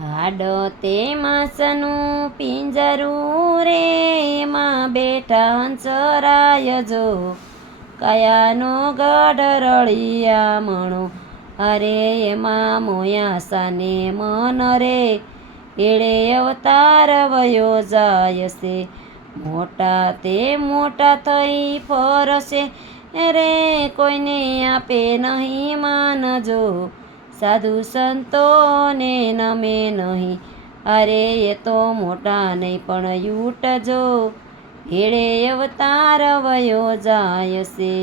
હાડો તે માંસનું પિંજરું રે, એમાં બેઠા હંસરાય જો. કાયાનો ગઢ રળિયામણો, અરે એમાં મોયા સાને મન રે. એળે અવતાર વયો જાય છે, મોટા તે મોટા થઈ ફરશે રે. કોઈને આપે નહીં માનજો, સાધુ સંતોને નમે નહીં. અરે એ તો મોટા નહીં પણ યુટજો, એળે અવતાર વયો જાય છે.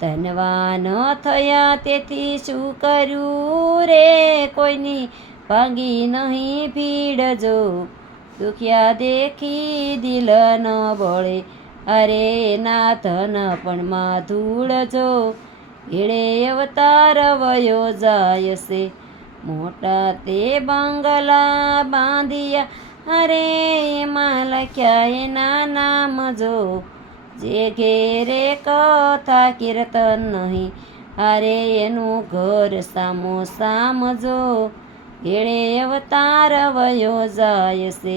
ધનવાન થયા તેથી શું કર્યું રે, કોઈની ભાંગી નહીં ભીડજો. દુખિયા દેખી દિલ ન બળે, અરે એના ધન પણ માં ધૂળજો, એળે અવતાર વયો જાય છે. મોટા તે બંગલા બાંધ્યા, અરે એમાં લખ્યા એના નામ જો. જે ઘેરે કથા કીર્તન નહીં, અરે એનું ઘર સામો સામજો, એળે અવતાર વયો જાય છે.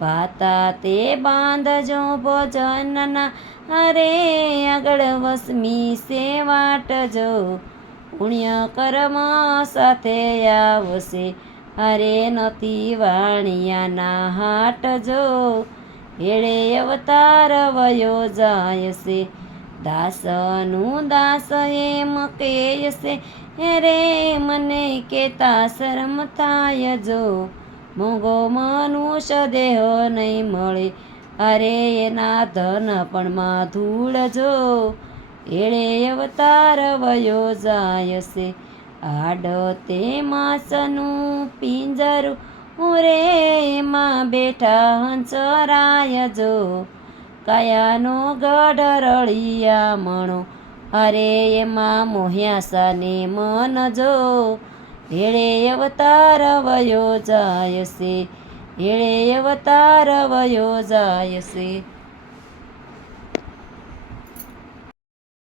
ભાતા તે બાંધજો ભોજનના, અરે આગળ વસમી સે વાટજો. પુણ્ય કર્મ સાથે આવશે, અરે નથી વાણિયાના હાટજો, એળે અવતાર વયો જાય છે. દાસનું દાસ એમ કહેશે, રે મને કેતા શરમ થાય જો. મોંઘો મનુષ્ય દેહ નહીં મળે, અરે એના ધન પણ માં ધૂળજો, એળે અવતાર વયો જાય છે. હાડ તે માંસનું પિંજરું રે, એમાં બેઠા હંસરાય જો. કાયાનો ગઢ રળિયામણો, અરે એમાં મોહ્યા સાને મન જો. એળે અવતાર વયો જાય છે, એળે અવતાર વયો જાય છે.